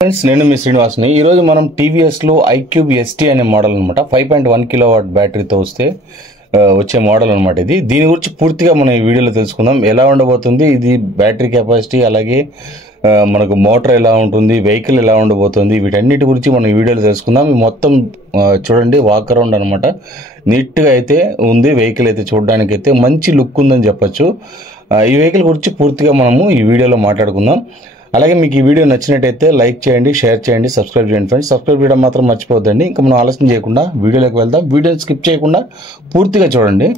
Friends, నేను మీ శ్రీనివాస్ని. ఈరోజు మనం టీవీఎస్లో ఐక్యూబ్ ఎస్టీ అనే మోడల్ అనమాట. 5.1 కిలోవాట్ బ్యాటరీతో వచ్చే మోడల్ అనమాట. దీని గురించి పూర్తిగా మనం ఈ వీడియోలో తెలుసుకుందాం. ఎలా ఉండబోతుంది, ఇది బ్యాటరీ కెపాసిటీ, అలాగే మనకు మోటార్ ఎలా ఉంటుంది, వెహికల్ ఎలా ఉండబోతుంది, వీటన్నిటి గురించి మనం ఈ వీడియోలో తెలుసుకుందాం. ఈ మొత్తం చూడండి, వాక్ అరౌండ్ అనమాట. నీట్గా అయితే ఉంది. వెహికల్ అయితే చూడడానికి అయితే మంచి లుక్ ఉందని చెప్పొచ్చు. ఈ వెహికల్ గురించి పూర్తిగా మనము ఈ వీడియోలో మాట్లాడుకుందాం. అలాగే మీకు ఈ వీడియో నచ్చినట్టయితే లైక్ చేయండి, షేర్ చేయండి, సబ్స్క్రైబ్ చేయండి ఫ్రెండ్స్. సబ్స్క్రైబ్ చేయడం మాత్రం మర్చిపోద్దండి. ఇంకా మనం ఆలస్యం చేయకుండా వీడియోలోకి వెళ్దాం. వీడియోని స్కిప్ చేయకుండా పూర్తిగా చూడండి.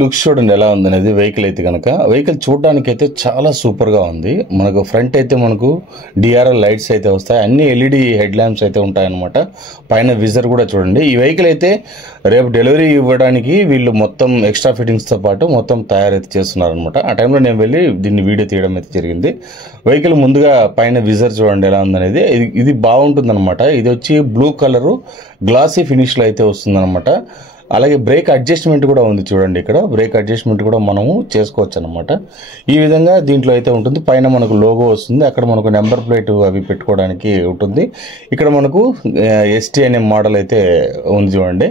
లుక్స్ చూడండి ఎలా ఉందనేది. వెహికల్ అయితే కనుక వెహికల్ చూడడానికి అయితే చాలా సూపర్గా ఉంది. మనకు ఫ్రంట్ అయితే మనకు డిఆర్ఎల్ లైట్స్ అయితే వస్తాయి, అన్ని ఎల్ఈడి హెడ్ ల్యాంప్స్ అయితే ఉంటాయన్నమాట. పైన విజర్ కూడా చూడండి. ఈ వెహికల్ అయితే రేపు డెలివరీ ఇవ్వడానికి వీళ్ళు మొత్తం ఎక్స్ట్రా ఫిట్టింగ్స్తో పాటు మొత్తం తయారైతే చేస్తున్నారనమాట. ఆ టైంలో నేను వెళ్ళి దీన్ని వీడియో తీయడం అయితే జరిగింది. వెహికల్ ముందుగా పైన విజర్ చూడండి ఎలా ఉందనేది. ఇది బాగుంటుంది అనమాట. ఇది వచ్చి బ్లూ కలరు గ్లాసీ ఫినిష్లో అయితే వస్తుందన్నమాట. అలాగే బ్రేక్ అడ్జస్ట్మెంట్ కూడా ఉంది చూడండి. ఇక్కడ బ్రేక్ అడ్జస్ట్మెంట్ కూడా మనము చేసుకోవచ్చు అనమాట. ఈ విధంగా దీంట్లో అయితే ఉంటుంది. పైన మనకు లోగో వస్తుంది, అక్కడ మనకు నెంబర్ ప్లేట్ అవి పెట్టుకోవడానికి ఉంటుంది. ఇక్కడ మనకు ఎస్టీ అనే మోడల్ అయితే ఉంది చూడండి.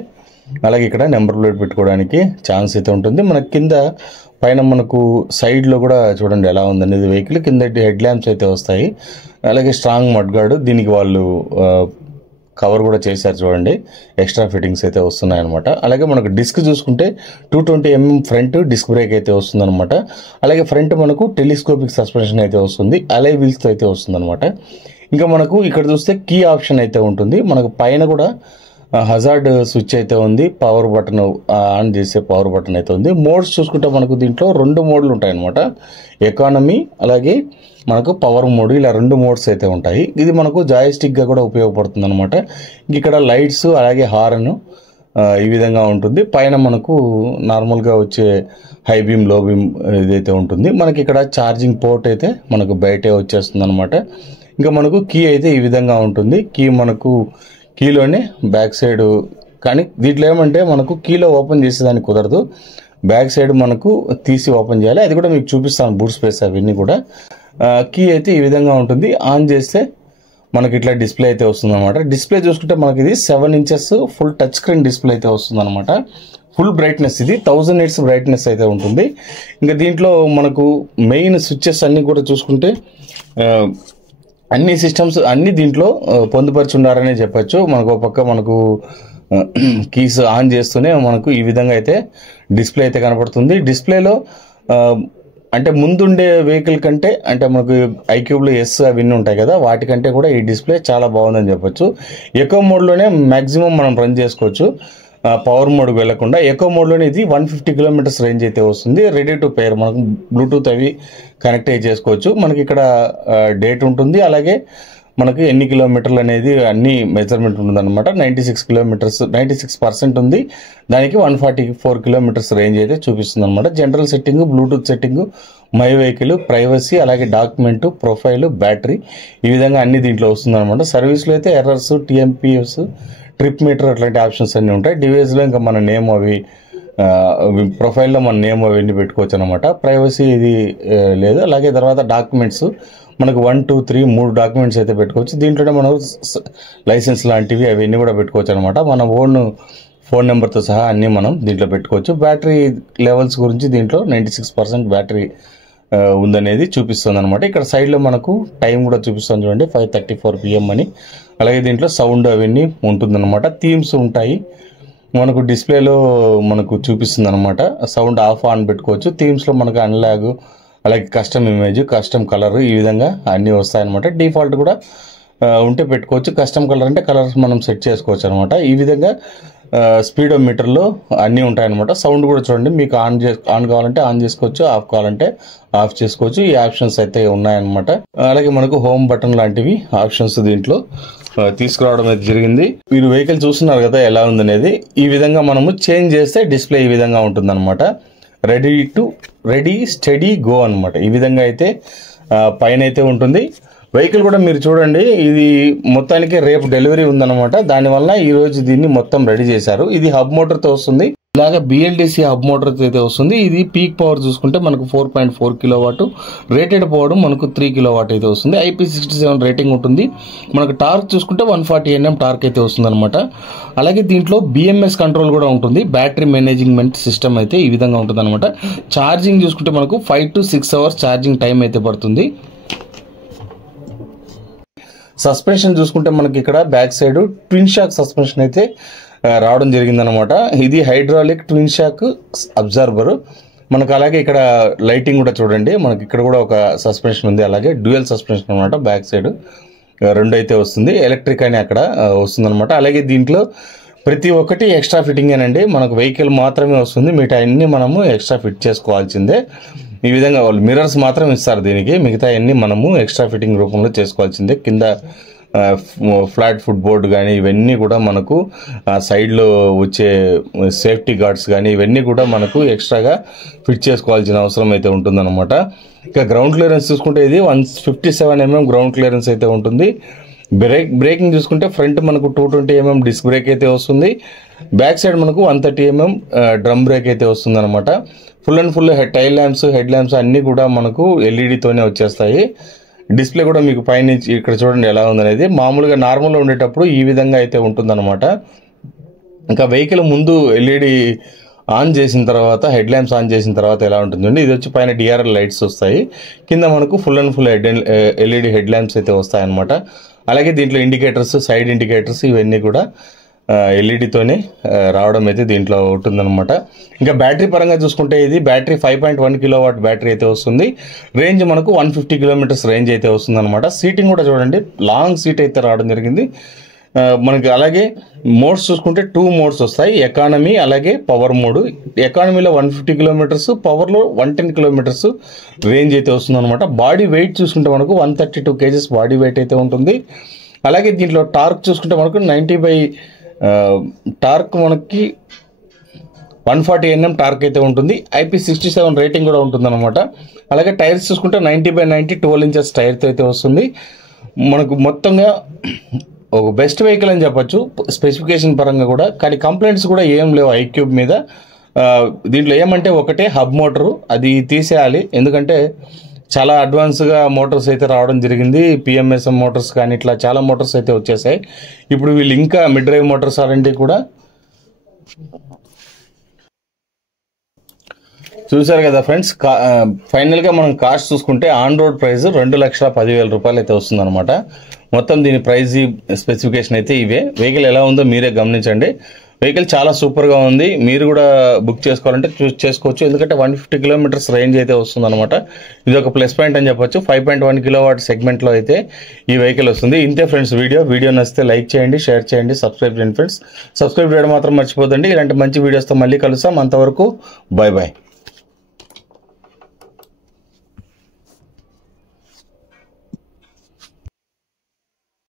అలాగే ఇక్కడ నెంబర్ ప్లేట్ పెట్టుకోవడానికి ఛాన్స్ అయితే ఉంటుంది. మనకి కింద పైన మనకు సైడ్లో కూడా చూడండి ఎలా ఉందనేది. వెహికల్ కింద హెడ్ ల్యాంప్స్ అయితే వస్తాయి. అలాగే స్ట్రాంగ్ మడ్గార్డు, దీనికి వాళ్ళు కవర్ కూడా చేశారు చూడండి. ఎక్స్ట్రా ఫిట్టింగ్స్ అయితే వస్తున్నాయి అనమాట. అలాగే మనకు డిస్క్ చూసుకుంటే 220mm ఫ్రంట్ డిస్క్ బ్రేక్ అయితే వస్తుందన్నమాట. అలాగే ఫ్రంట్ మనకు టెలిస్కోపిక్ సస్పెన్షన్ అయితే వస్తుంది, అలై వీల్స్తో అయితే వస్తుందన్నమాట. ఇంకా మనకు ఇక్కడ చూస్తే కీ ఆప్షన్ అయితే ఉంటుంది. మనకు పైన కూడా హజార్డ్ స్విచ్ అయితే ఉంది, పవర్ బటన్ ఆన్ చేసే పవర్ బటన్ అయితే ఉంది. మోడ్స్ చూసుకుంటే మనకు దీంట్లో 2 మోడ్లు ఉంటాయన్నమాట. ఎకానమీ అలాగే మనకు పవర్ మోడ్, ఇలా 2 మోడ్స్ అయితే ఉంటాయి. ఇది మనకు జాయిస్టిక్గా కూడా ఉపయోగపడుతుంది అనమాట. ఇక్కడ లైట్స్ అలాగే హార్న్ ఈ విధంగా ఉంటుంది. పైన మనకు నార్మల్గా వచ్చే హై బీమ్, లో బీమ్ ఇదైతే ఉంటుంది. మనకి ఇక్కడ ఛార్జింగ్ పోర్ట్ అయితే మనకు బయటే వచ్చేస్తుంది అనమాట. ఇంకా మనకు కీ అయితే ఈ విధంగా ఉంటుంది. కీ మనకు కీలోనే బ్యాక్ సైడ్, కానీ దీంట్లో ఏమంటే మనకు కీలో ఓపెన్ చేసేదానికి కుదరదు. బ్యాక్ సైడ్ మనకు తీసి ఓపెన్ చేయాలి. అది కూడా మీకు చూపిస్తాను, బూట్ స్పేస్ అవన్నీ కూడా. కీ అయితే ఈ విధంగా ఉంటుంది. ఆన్ చేస్తే మనకి ఇట్లా డిస్ప్లే అయితే వస్తుంది అనమాట. డిస్ప్లే చూసుకుంటే మనకి ఇది 7 inches full touch screen display అయితే వస్తుంది అనమాట. ఫుల్ బ్రైట్నెస్, ఇది 1000 nits బ్రైట్నెస్ అయితే ఉంటుంది. ఇంకా దీంట్లో మనకు మెయిన్ స్విచ్చెస్ అన్నీ కూడా చూసుకుంటే అన్ని సిస్టమ్స్ అన్ని దీంట్లో పొందుపరిచి ఉన్నారనే చెప్పచ్చు. మనకు ఒక పక్క మనకు కీస్ ఆన్ చేస్తూనే మనకు ఈ విధంగా అయితే డిస్ప్లే అయితే కనపడుతుంది. డిస్ప్లేలో అంటే ముందుండే వెహికల్ కంటే, అంటే మనకు ఐక్యూబ్లో ఎస్ అవన్నీ ఉంటాయి కదా, వాటికంటే కూడా ఈ డిస్ప్లే చాలా బాగుందని చెప్పొచ్చు. ఎకో మోడ్లోనే మ్యాక్సిమం మనం రన్ చేసుకోవచ్చు, పవర్ మోడ్కి వెళ్లకుండా. ఎకో మోడ్లోనే ఇది 150 kilometers రేంజ్ అయితే వస్తుంది. రెడీ టు పేర్, మనకు బ్లూటూత్ అవి కనెక్ట్ అయ్యి చేసుకోవచ్చు. మనకి ఇక్కడ డేట్ ఉంటుంది, అలాగే మనకి ఎన్ని కిలోమీటర్లు అనేది అన్ని మెజర్మెంట్ ఉంటుంది అనమాట. 96 kilometers, 96% ఉంది. దానికి 144 kilometers రేంజ్ అయితే చూపిస్తుంది అనమాట. General setting, Bluetooth setting, my vehicle, privacy, అలాగే డాక్యుమెంట్, ప్రొఫైల్, బ్యాటరీ, ఈ విధంగా అన్ని దీంట్లో వస్తుంది అనమాట. సర్వీస్లో అయితే ఎర్రర్స్, టీఎంపీఎస్, ట్రిప్ మీటర్ అట్లాంటి ఆప్షన్స్ అన్నీ ఉంటాయి. డివైస్లో ఇంకా మన నేమ్ అవి, ప్రొఫైల్లో మన నేమ్ అవన్నీ పెట్టుకోవచ్చు అనమాట. ప్రైవసీ ఇది లేదు. అలాగే తర్వాత డాక్యుమెంట్స్ మనకు 1, 2, 3 3 డాక్యుమెంట్స్ అయితే పెట్టుకోవచ్చు. దీంట్లోనే మనం లైసెన్స్ లాంటివి అవన్నీ కూడా పెట్టుకోవచ్చు అనమాట. మన ఓన్ ఫోన్ నెంబర్తో సహా అన్నీ మనం దీంట్లో పెట్టుకోవచ్చు. బ్యాటరీ లెవెల్స్ గురించి దీంట్లో 96% బ్యాటరీ ఉందనేది చూపిస్తుంది అనమాట. ఇక్కడ సైడ్లో మనకు టైం కూడా చూపిస్తుంది చూడండి, 5:34 PM అని. అలాగే దీంట్లో సౌండ్ అవన్నీ ఉంటుందన్నమాట. థీమ్స్ ఉంటాయి మనకు డిస్ప్లేలో మనకు చూపిస్తుంది అనమాట. సౌండ్ ఆఫ్ ఆన్ పెట్టుకోవచ్చు. థీమ్స్లో మనకు అన్లాగ్, అలాగే కస్టమ్ ఇమేజ్, కస్టమ్ కలర్, ఈ విధంగా అన్నీ వస్తాయన్నమాట. డిఫాల్ట్ కూడా ఉంటే పెట్టుకోవచ్చు. కస్టమ్ కలర్ అంటే కలర్స్ మనం సెట్ చేసుకోవచ్చు అనమాట. ఈ విధంగా స్పీడోమీటర్లో అన్నీ ఉంటాయన్నమాట. సౌండ్ కూడా చూడండి, మీకు ఆన్ కావాలంటే ఆన్ చేసుకోవచ్చు, ఆఫ్ కావాలంటే ఆఫ్ చేసుకోవచ్చు. ఈ ఆప్షన్స్ అయితే ఉన్నాయన్నమాట. అలాగే మనకు హోమ్ బటన్ లాంటివి ఆప్షన్స్ దీంట్లో తీసుకురావడం అయితే జరిగింది. మీరు వెహికల్ చూస్తున్నారు కదా ఎలా ఉందనేది. ఈ విధంగా మనము చేంజ్ చేస్తే డిస్ప్లే ఈ విధంగా ఉంటుందన్నమాట. రెడీ స్టడీ గో అనమాట. ఈ విధంగా అయితే పైన అయితే ఉంటుంది. వెహికల్ కూడా మీరు చూడండి, ఇది మొత్తానికి రేపు డెలివరీ ఉందన్నమాట. దానివల్ల ఈ రోజు దీన్ని మొత్తం రెడీ చేశారు. ఇది హబ్ మోటార్తో వస్తుంది. ఇలాగా బిఎల్డిసి హబ్ మోటార్ అయితే వస్తుంది. ఇది పీక్ పవర్ చూసుకుంటే మనకు 4.4 కిలోవాట్, రేటెడ్ పవర్ మనకు 3 కిలోవాట్ అయితే వస్తుంది. IP67 రేటింగ్ ఉంటుంది. మనకు టార్క్ చూసుకుంటే 140 Nm టార్క్ అయితే వస్తుంది అనమాట. అలాగే దీంట్లో BMS కంట్రోల్ కూడా ఉంటుంది. బ్యాటరీ మేనేజ్మెంట్ సిస్టమ్ అయితే ఈ విధంగా ఉంటుంది అనమాట. ఛార్జింగ్ చూసుకుంటే మనకు 5 to 6 hours ఛార్జింగ్ టైం అయితే పడుతుంది. సస్పెన్షన్ చూసుకుంటే మనకి ఇక్కడ back side twin shock suspension అయితే రావడం జరిగిందనమాట. ఇది హైడ్రాలిక్ ట్విన్ షాక్ అబ్జర్వర్ మనకు. అలాగే ఇక్కడ లైటింగ్ కూడా చూడండి, మనకి ఇక్కడ కూడా ఒక సస్పెన్షన్ ఉంది. అలాగే డ్యూయల్ సస్పెన్షన్ అనమాట. బ్యాక్ సైడ్ 2 అయితే వస్తుంది. ఎలక్ట్రిక్ అని అక్కడ వస్తుందన్నమాట. అలాగే దీంట్లో ప్రతి ఒక్కటి ఎక్స్ట్రా ఫిట్టింగ్ ఏనండి. మనకు వెహికల్ మాత్రమే వస్తుంది, మిగతా అన్ని మనము ఎక్స్ట్రా ఫిట్ చేసుకోవాల్సిందే. ఈ విధంగా వాళ్ళు మిర్రర్స్ మాత్రం ఇస్తారు దీనికి, మిగతా అన్ని మనము ఎక్స్ట్రా ఫిట్టింగ్ రూపంలో చేసుకోవాల్సిందే. కింద ఫ్లాట్ ఫుట్ బోర్డ్ కానీ ఇవన్నీ కూడా మనకు సైడ్లో వచ్చే సేఫ్టీ గార్డ్స్ కానీ ఇవన్నీ కూడా మనకు ఎక్స్ట్రాగా ఫిట్ చేసుకోవాల్సిన అవసరం అయితే ఉంటుందన్నమాట. ఇక గ్రౌండ్ క్లియరెన్స్ చూసుకుంటే ఇది 157 mm గ్రౌండ్ క్లియరెన్స్ అయితే ఉంటుంది. బ్రేకింగ్ చూసుకుంటే ఫ్రంట్ మనకు 220 mm డిస్క్ బ్రేక్ అయితే వస్తుంది. బ్యాక్ సైడ్ మనకు 130 mm డ్రమ్ బ్రేక్ అయితే వస్తుంది అనమాట. Full and full tile lamps, head lamps అన్నీ కూడా మనకు ఎల్ఈడితోనే వచ్చేస్తాయి. డిస్ప్లే కూడా మీకు పైనుంచి ఇక్కడ చూడండి ఎలా ఉందనేది. మామూలుగా నార్మల్గా ఉండేటప్పుడు ఈ విధంగా అయితే ఉంటుందన్నమాట. ఇంకా వెహికల్ ముందు ఎల్ఈడి ఆన్ చేసిన తర్వాత, హెడ్ ల్యాంప్స్ ఆన్ చేసిన తర్వాత ఎలా ఉంటుందండి, ఇది వచ్చి పైన DRL లైట్స్ వస్తాయి. కింద మనకు full and full LED head lamps అయితే వస్తాయన్నమాట. అలాగే దీంట్లో ఇండికేటర్స్, సైడ్ ఇండికేటర్స్ ఇవన్నీ కూడా ఎల్ఈడితోనే రావడం అయితే దీంట్లో ఉంటుందన్నమాట. ఇంకా బ్యాటరీ పరంగా చూసుకుంటే ఇది బ్యాటరీ 5.1 కిలోవాట్ బ్యాటరీ అయితే వస్తుంది. రేంజ్ మనకు 150 కిలోమీటర్స్ రేంజ్ అయితే వస్తుంది అనమాట. సీటింగ్ కూడా చూడండి, లాంగ్ సీట్ అయితే రావడం జరిగింది మనకి. అలాగే మోడ్స్ చూసుకుంటే 2 మోడ్స్ వస్తాయి, ఎకానమీ అలాగే పవర్ మోడ్. ఎకానమీలో 150 కిలోమీటర్స్, పవర్లో 110 కిలోమీటర్స్ రేంజ్ అయితే వస్తుంది అనమాట. బాడీ వెయిట్ చూసుకుంటే మనకు 132 kgs బాడీ వెయిట్ అయితే ఉంటుంది. అలాగే దీంట్లో టార్క్ చూసుకుంటే మనకు 90 టార్క్ మనకి 140 Nm టార్క్ అయితే ఉంటుంది. IP67 రేటింగ్ కూడా ఉంటుంది అనమాట. అలాగే టైర్స్ చూసుకుంటే 90/90 12 inches టైర్తో అయితే వస్తుంది మనకు. మొత్తంగా ఒక బెస్ట్ వెహికల్ అని చెప్పొచ్చు స్పెసిఫికేషన్ పరంగా కూడా. కానీ కంప్లైంట్స్ కూడా ఏం లేవు iQube మీద. దీంట్లో ఏమంటే ఒకటే హబ్ మోటరు, అది తీసేయాలి. ఎందుకంటే చాలా అడ్వాన్స్గా మోటార్స్ అయితే రావడం జరిగింది. PMSM మోటార్స్ కానీ ఇట్లా చాలా మోటార్స్ అయితే వచ్చేసాయి. ఇప్పుడు వీళ్ళు ఇంకా మిడ్ డ్రైవ్ మోటార్స్ అలాంటివి కూడా చూసారు కదా ఫ్రెండ్స్. ఫైనల్గా మనం కాస్ట్ చూసుకుంటే ఆన్ రోడ్ ప్రైస్ 2,10,000 రూపాయలు అయితే వస్తుంది అనమాట. మొత్తం దీని ప్రైస్ స్పెసిఫికేషన్ అయితే ఇవే. వెహికల్ ఎలా ఉందో మీరే గమనించండి. వెహికల్ చాలా సూపర్గా ఉంది. మీరు కూడా బుక్ చేసుకోవాలంటే చేసుకోవచ్చు. ఎందుకంటే 150 కిలోమీటర్స్ రేంజ్ అయితే వస్తుంది అనమాట. ఇది ఒక ప్లస్ పాయింట్ అని చెప్పొచ్చు. 5.1 కిలోవాట్ సెగ్మెంట్లో అయితే ఈ వెహికల్ వస్తుంది. ఇంతే ఫ్రెండ్స్ వీడియో నచ్చితే లైక్ చేయండి, షేర్ చేయండి, సబ్స్క్రైబ్ చేయండి ఫ్రెండ్స్. సబ్స్క్రైబ్ చేయడం మాత్రం మర్చిపోదండి. ఇలాంటి మంచి వీడియోస్తో మళ్ళీ కలుస్తాం. అంతవరకు బై బాయ్.